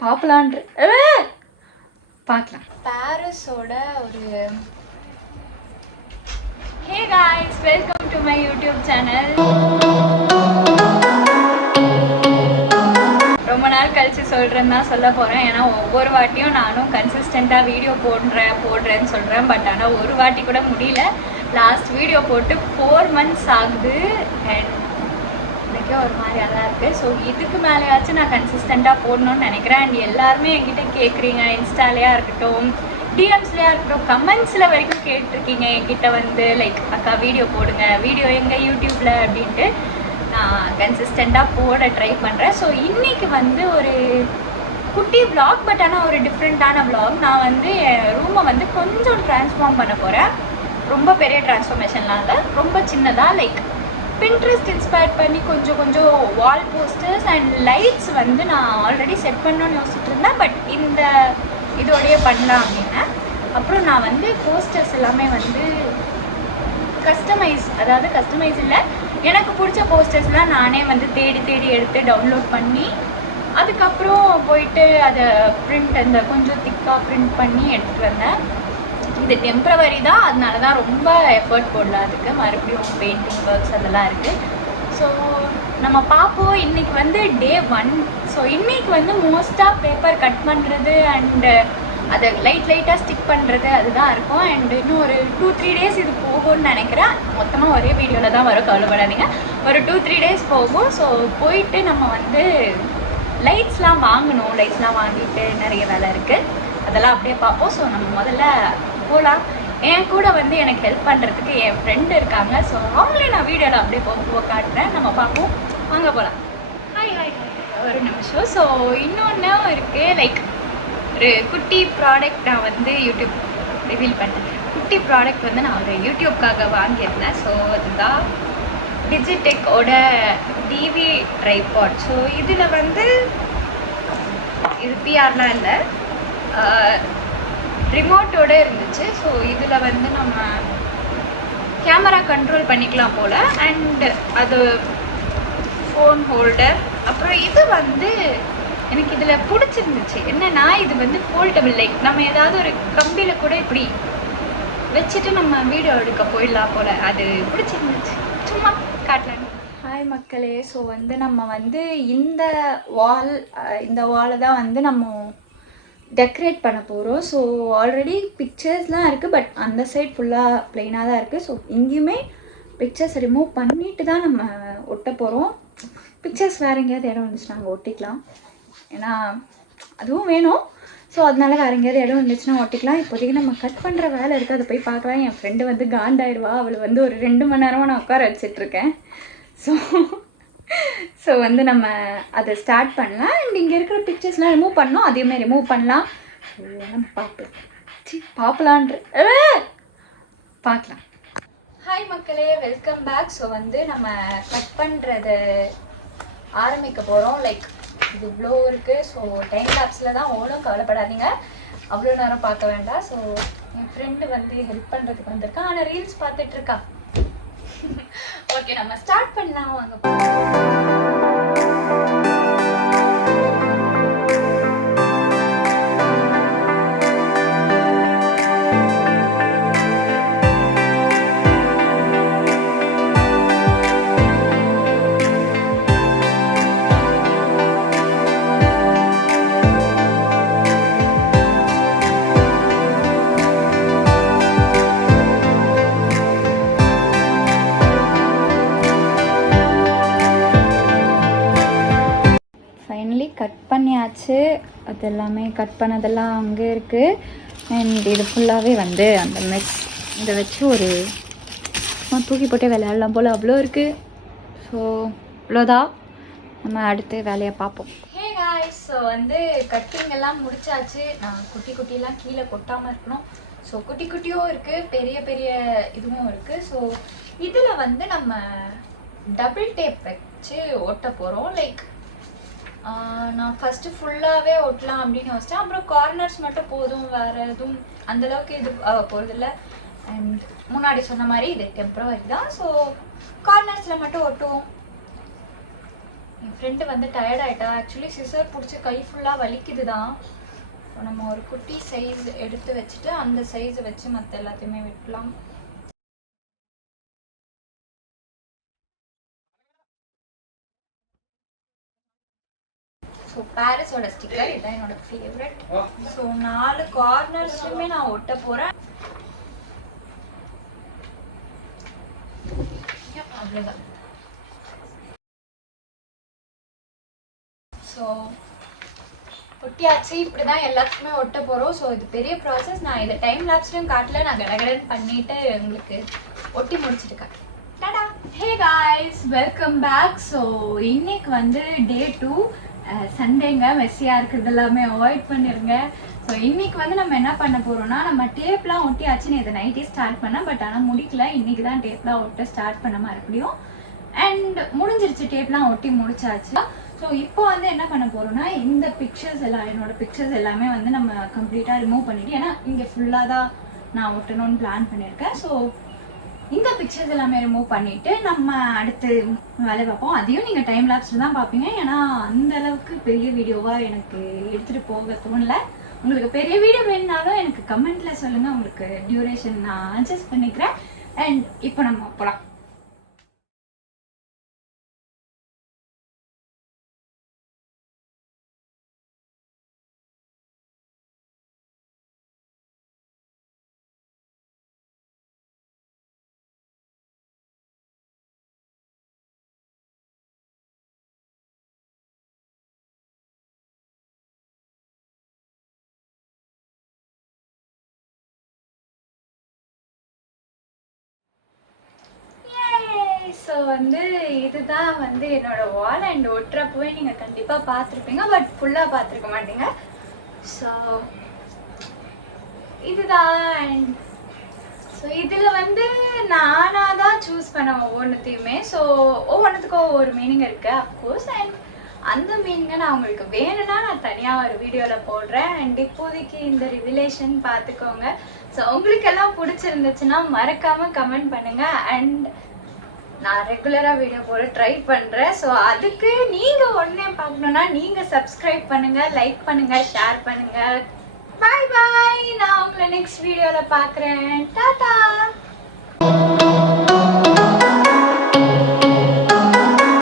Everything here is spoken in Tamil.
பார்க்கலான்ற பார்க்கலாம். பாரிஸோட ஒரு ஹே guys, welcome to my YouTube channel. ரொம்ப நாள் கழிச்சு சொல்கிறேன்னு தான் சொல்ல போகிறேன். ஏன்னா ஒவ்வொரு வாட்டியும் நானும் கன்சிஸ்டண்ட்டாக வீடியோ போடுறேன்னு சொல்கிறேன். பட் ஆனால் ஒரு வாட்டி கூட முடியல. லாஸ்ட் வீடியோ போட்டு 4 months ஆகுது. அண்ட் எனக்கே ஒரு மாதிரியாக தான் இருக்குது. ஸோ இதுக்கு மேலேயாச்சும் நான் கன்சிஸ்டண்ட்டாக போடணும்னு நினைக்கிறேன். அண்ட் எல்லாருமே என்கிட்ட கேட்குறீங்க, இன்ஸ்டாலேயா இருக்கட்டும், டிஎம்ஸ்லேயா இருக்கட்டும், கமெண்ட்ஸில் வரைக்கும் கேட்டிருக்கீங்க என்கிட்ட வந்து லைக் அக்கா வீடியோ போடுங்க, வீடியோ எங்கள் யூடியூப்பில் அப்படின்ட்டு. நான் கன்சிஸ்டண்ட்டாக போட ட்ரை பண்ணுறேன். ஸோ இன்றைக்கி வந்து ஒரு குட்டி விளாக், பட் ஆனால் ஒரு டிஃப்ரெண்ட்டான விளாக். நான் வந்து என் ரூமை வந்து கொஞ்சம் ட்ரான்ஸ்ஃபார்ம் பண்ண போகிறேன். ரொம்ப பெரிய ட்ரான்ஸ்ஃபார்மேஷன்லாம் இல்லை, ரொம்ப சின்னதாக லைக் பின்ட்ரெஸ்ட் இன்ஸ்பயர் பண்ணி கொஞ்சம் வால் போஸ்டர்ஸ் அண்ட் லைட்ஸ் வந்து நான் ஆல்ரெடி செட் பண்ணணும்னு யோசிச்சுட்டு இருந்தேன். பட் இந்த இதோடையே பண்ணலாம் அப்படின்னு. அப்புறம் நான் வந்து போஸ்டர்ஸ் எல்லாமே வந்து கஸ்டமைஸ் இல்லை, எனக்கு பிடிச்ச போஸ்டர்ஸ்லாம் நானே வந்து தேடி எடுத்து டவுன்லோட் பண்ணி அதுக்கப்புறம் போயிட்டு அதை அந்த கொஞ்சம் திக்காக பிரிண்ட் பண்ணி எடுத்துகிட்டு வந்தேன். இது டெம்பரவரி தான், அதனால தான் ரொம்ப எஃபர்ட் போடல. அதுக்கு மறுபடியும் பெயிண்டிங் ஒர்க்ஸ் அதெல்லாம் இருக்குது. ஸோ நம்ம பார்ப்போம். இன்றைக்கி வந்து டே 1. ஸோ இன்றைக்கி வந்து மோஸ்ட்டாக பேப்பர் கட் பண்ணுறது அண்டு அதை லைட்டாக ஸ்டிக் பண்ணுறது அதுதான் இருக்கும். அண்ட் இன்னும் ஒரு 2-3 days இது போகும்னு நினைக்கிறேன். மொத்தமாக ஒரே வீடியோவில் தான் வரும், கவலைப்படாதீங்க. ஒரு 2-3 days போகும். ஸோ போயிட்டு நம்ம வந்து லைட்ஸ்லாம் வாங்கணும். லைட்ஸ்லாம் வாங்கிட்டு நிறைய வேலை இருக்குது, அதெல்லாம் அப்படியே பார்ப்போம். ஸோ நம்ம முதல்ல போகலாம். என் கூட வந்து எனக்கு ஹெல்ப் பண்ணுறதுக்கு என் ஃப்ரெண்டு இருக்காங்க. ஸோ அவங்களே நான் வீடியோவில் அப்படியே போக காட்டுறேன், நம்ம பார்ப்போம். வாங்க போகலாம். ஹாய் ஒரு நிமிஷம். ஸோ இன்னொன்று இருக்குது, லைக் ஒரு குட்டி ப்ராடக்ட் நான் வந்து யூடியூப் ரிவீல் பண்ணேன். குட்டி ப்ராடக்ட் வந்து நான் ஒரு யூடியூப்காக வாங்கியிருந்தேன். ஸோ அதுதான் டிஜிடெக்கோட டிவி ட்ரைபாட். ஸோ இதில் வந்து இது பிஆர்லாம் இல்லை, ரிமோட்டோடு இருந்துச்சு. ஸோ இதில் வந்து நம்ம கேமரா கண்ட்ரோல் பண்ணிக்கலாம் போல். அண்ட் அது ஃபோன் ஹோல்டர். அப்புறம் இது வந்து எனக்கு இதில் பிடிச்சிருந்துச்சு என்னென்னா, இது வந்து ஃபோல்டபிள். லைக் நம்ம ஏதாவது ஒரு கம்பியில் கூட இப்படி வச்சுட்டு நம்ம வீடியோ எடுக்க போயிடலாம் போல். அது பிடிச்சிருந்துச்சு, சும்மா காட்டலாம். ஹாய் மக்களே. ஸோ வந்து நம்ம வந்து இந்த வாலை தான் வந்து நம்ம டெக்கரேட் பண்ண போகிறோம். ஸோ ஆல்ரெடி பிக்சர்ஸ்லாம் இருக்குது, பட் அந்த சைட் ஃபுல்லாக ப்ளெயினாக தான் இருக்குது. ஸோ இங்கேயுமே பிக்சர்ஸ் ரிமூவ் பண்ணிட்டு தான் நம்ம ஒட்ட போகிறோம். பிக்சர்ஸ் வேறு எங்கேயாவது இடம் வந்துச்சுன்னா நாங்கள் ஒட்டிக்கலாம், ஏன்னா அதுவும் வேணும். ஸோ அதனால வேறு எங்கேயாவது இடம் வந்துச்சுன்னா ஒட்டிக்கலாம். இப்போதைக்கு நம்ம கட் பண்ணுற வேலை இருக்குது, அதை போய் பார்க்கலாம். என் ஃப்ரெண்டு வந்து காண்டாயிடுவா, அவளை வந்து ஒரு 2 மணி நேரமாக நான் உட்கார வச்சிட்ருக்கேன். ஸோ வந்து நம்ம அதை ஸ்டார்ட் பண்ணலாம். அண்ட் இங்கே இருக்கிற பிக்சர்ஸ்லாம் ரிமூவ் பண்ணோம், அதையுமே ரிமூவ் பண்ணலாம். நம்ம பார்க்கலாம். ஹாய் மக்களே, வெல்கம் பேக். ஸோ வந்து நம்ம கட் பண்ணுறது ஆரம்பிக்க போகிறோம். லைக் இது இவ்வளோ இருக்குது. ஸோ டைம் லேப்ஸில் தான் ஓடும், கவலைப்படாதீங்க, அவ்வளோ நேரம் பார்க்க வேண்டாம். ஸோ என் ஃப்ரெண்டு வந்து ஹெல்ப் பண்ணுறதுக்கு வந்திருக்கான், ஆனால் ரீல்ஸ் பார்த்துட்ருக்கா. ஓகே, நம்ம ஸ்டார்ட் பண்ணலாம் வாங்க. கட் பண்ணியாச்சு. அது எல்லாமே கட் பண்ணதெல்லாம் அங்கே இருக்குது. அண்ட் இது ஃபுல்லாகவே வந்து அந்த மெஸ் இதை வச்சு ஒரு தூக்கி போட்டே விளையாடலாம் போல், அவ்வளோ இருக்குது. ஸோ இவ்வளோதான், நம்ம அடுத்து வேலையை பார்ப்போம். ஹே காய்ஸ், ஸோ வந்து கட்டிங் எல்லாம் முடிச்சாச்சு. நான் குட்டிலாம் கீழே கொட்டாமல் இருக்கணும். ஸோ குட்டியும் இருக்குது, பெரிய இதுவும் இருக்குது. ஸோ இதில் வந்து நம்ம டபுள் டேப் வச்சு ஒட்ட போகிறோம். லைக் நான் ஃபஸ்ட்டு ஃபுல்லாகவே ஒட்டலாம் அப்படின்னு யோசித்தேன். அப்புறம் கார்னர்ஸ் மட்டும் போதும், வேறு எதுவும் அந்தளவுக்கு இது போகிறதில்ல. அண்ட் முன்னாடி சொன்ன மாதிரி இது டெம்பரவரி தான். ஸோ கார்னர்ஸில் மட்டும் ஒட்டுவோம். என் ஃப்ரெண்டு வந்து டயர்ட் ஆகிட்டா. ஆக்சுவலி சிசர் பிடிச்சி கை ஃபுல்லாக வலிக்குது தான். நம்ம ஒரு குட்டி சைஸ் எடுத்து வச்சுட்டு அந்த சைஸை வச்சு மற்ற எல்லாத்தையுமே வெட்டலாம். ஸோ பாரிஸோட ஸ்டிக்கர் இதுதான் என்னோட ஃபேவரட். ஸோ 4 கார்னர்ஸ்லையுமே நான் ஒட்ட போகிறேன். அவ்வளோதான். ஸோ ஒட்டியாச்சு. இப்படி தான் எல்லாத்துக்குமே ஒட்ட போகிறோம். ஸோ இது பெரிய ப்ராசஸ். நான் இதை டைம் லேப்ஸ்லையும் காட்டல, நான் கடகடன்னு பண்ணிவிட்டு உங்களுக்கு ஒட்டி முடிச்சுட்டு காட்டுறேன். Tata. Hey guys, welcome back. So இன்னைக்கு வந்து டே 2. சண்டேங்க, மெஸ்ஸியாக இருக்கிறது எல்லாமே அவாய்ட் பண்ணிடுங்க. ஸோ இன்னைக்கு வந்து நம்ம என்ன பண்ண போகிறோம்னா, நம்ம டேப்லாம் ஒட்டியாச்சுன்னு இதை நைட்டே ஸ்டார்ட் பண்ணேன். பட் ஆனால் முடிக்கல. இன்றைக்கி தான் டேப்லாம் ஒட்ட ஸ்டார்ட் பண்ண மறுபடியும். அண்ட் முடிஞ்சிருச்சு, டேப்லாம் ஒட்டி முடிச்சாச்சு. ஸோ இப்போ வந்து என்ன பண்ண போகிறோம்னா, இந்த பிக்சர்ஸ் எல்லாம், என்னோட பிக்சர்ஸ் எல்லாமே வந்து நம்ம கம்ப்ளீட்டாக ரிமூவ் பண்ணிவிட்டு, ஏன்னா இங்கே ஃபுல்லாக தான் நான் ஒட்டணும்னு பிளான் பண்ணியிருக்கேன். ஸோ இந்த பிக்சர்ஸ் எல்லாமே ரிமூவ் பண்ணிவிட்டு நம்ம அடுத்து வேலை பார்ப்போம். அதையும் நீங்கள் டைம் லேப்ஸில் தான் பார்ப்பீங்க. ஏன்னா அந்த அளவுக்கு பெரிய வீடியோவாக எனக்கு எடுத்துகிட்டு போக தோணலை. உங்களுக்கு பெரிய வீடியோ வேணுனாலும் எனக்கு கமெண்ட்டில் சொல்லுங்கள், உங்களுக்கு டியூரேஷன் நான் அட்ஜஸ்ட் பண்ணிக்கிறேன். அண்ட் இப்போ நம்ம போகலாம். ஸோ வந்து இதுதான் வந்து என்னோட வால். அண்ட் ஒட்டுறப்பவே நீங்கள் கண்டிப்பாக பார்த்துருப்பீங்க, பட் ஃபுல்லாக பார்த்துருக்க மாட்டீங்க. ஸோ இதுதான். அண்ட் ஸோ இதில் வந்து நானாக தான் சூஸ் பண்ணேன் ஒவ்வொன்றுத்தையுமே. ஸோ ஒவ்வொன்றுத்துக்கும் ஒவ்வொரு மீனிங் இருக்குது அஃப்கோர்ஸ். அண்ட் அந்த மீனிங்கை நான் உங்களுக்கு வேணும்னா நான் தனியாக ஒரு வீடியோவில் போடுறேன். அண்ட் இப்போதைக்கு இந்த ரிவிலேஷன் பார்த்துக்கோங்க. ஸோ உங்களுக்கெல்லாம் பிடிச்சிருந்துச்சுன்னா மறக்காமல் கமெண்ட் பண்ணுங்கள். அண்ட் நான் ரெகுலராக வீடியோ போட ட்ரை பண்ணுறேன். ஸோ அதுக்கு நீங்கள் ஒன்றே பார்க்கணுன்னா நீங்கள் சப்ஸ்கிரைப் பண்ணுங்கள், லைக் பண்ணுங்கள், ஷேர் பண்ணுங்கள். பாய் பாய். நான் உங்களை நெக்ஸ்ட் வீடியோவில் பார்க்குறேன். டாடா.